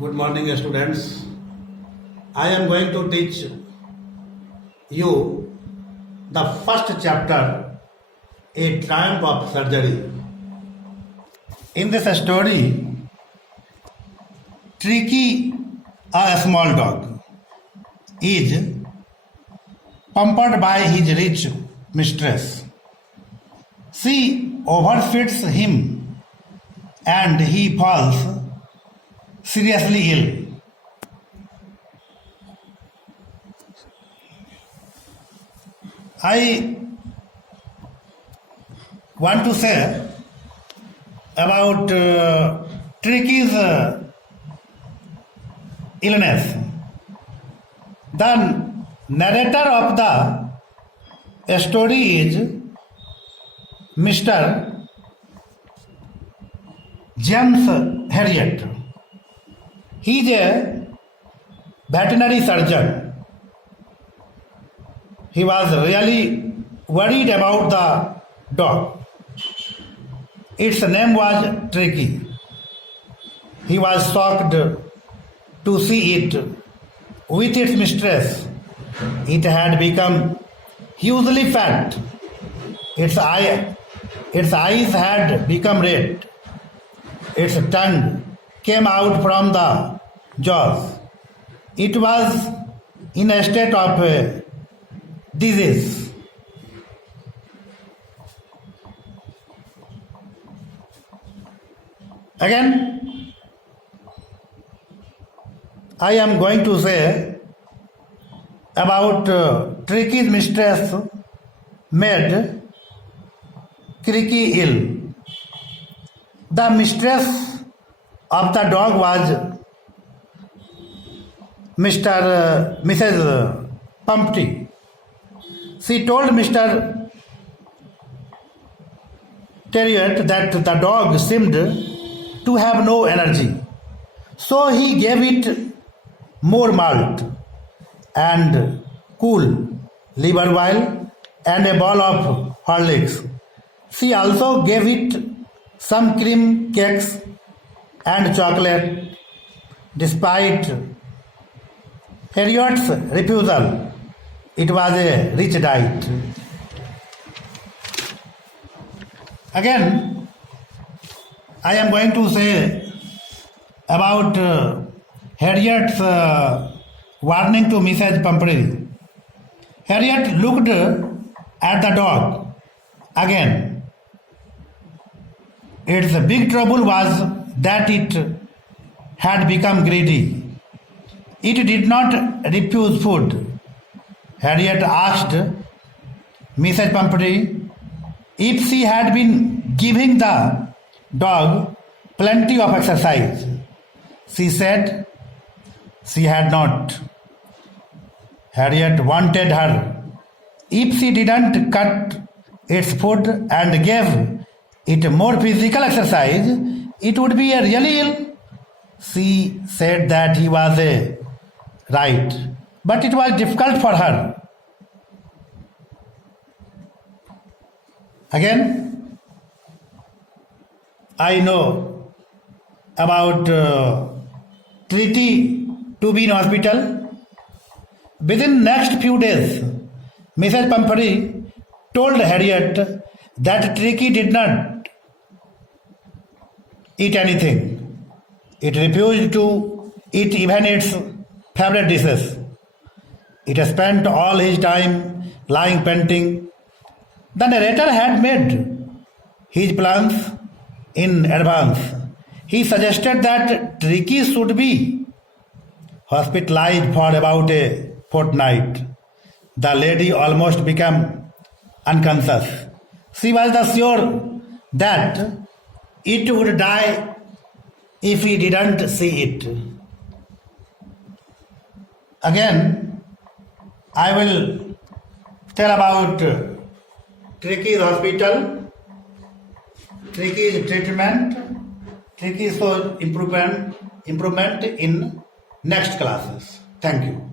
Good morning, students. I am going to teach you the first chapter, A Triumph of Surgery. In this story, Tricky, a small dog, is pampered by his rich mistress. She overfeeds him and he falls seriously ill. I want to say about Tricky's illness. The narrator of the story is Mr. James Herriot. He is a veterinary surgeon. He was really worried about the dog. Its name was Tricky. He was shocked to see it with its mistress. It had become hugely fat. Its eyes had become red. Its tongue came out from the jaws. It was in a state of disease. Again, I am going to say about Tricky's mistress made Tricky ill. The mistress of the dog was Mrs. Pumpty. She told Mr. Terrier that the dog seemed to have no energy. So he gave it more malt and cool liver oil and a bowl of Horlicks. She also gave it some cream cakes and chocolate. Despite Harriet's refusal, it was a rich diet. Again, I am going to say about Harriet's warning to Mrs. Pumphrey. Harriet looked at the dog again. Its big trouble was that it had become greedy. It did not refuse food. Harriet asked Mrs. Pumphrey if she had been giving the dog plenty of exercise. She said she had not. Harriet wanted her. If she didn't cut its food and gave it more physical exercise, it would be a really ill. She said that he was right, but it was difficult for her. Again, I know about Tricky to be in hospital. Within next few days, Mrs. Pumphrey told Harriet that Tricky did not eat anything. It refused to eat even its favorite dishes. It spent all his time lying panting. The narrator had made his plans in advance. He suggested that Tricky should be hospitalized for about a fortnight. The lady almost became unconscious. She was sure that it would die if he didn't see it. Again, I will tell about Tricky's hospital, Tricky's treatment, Tricky's improvement in next classes. Thank you.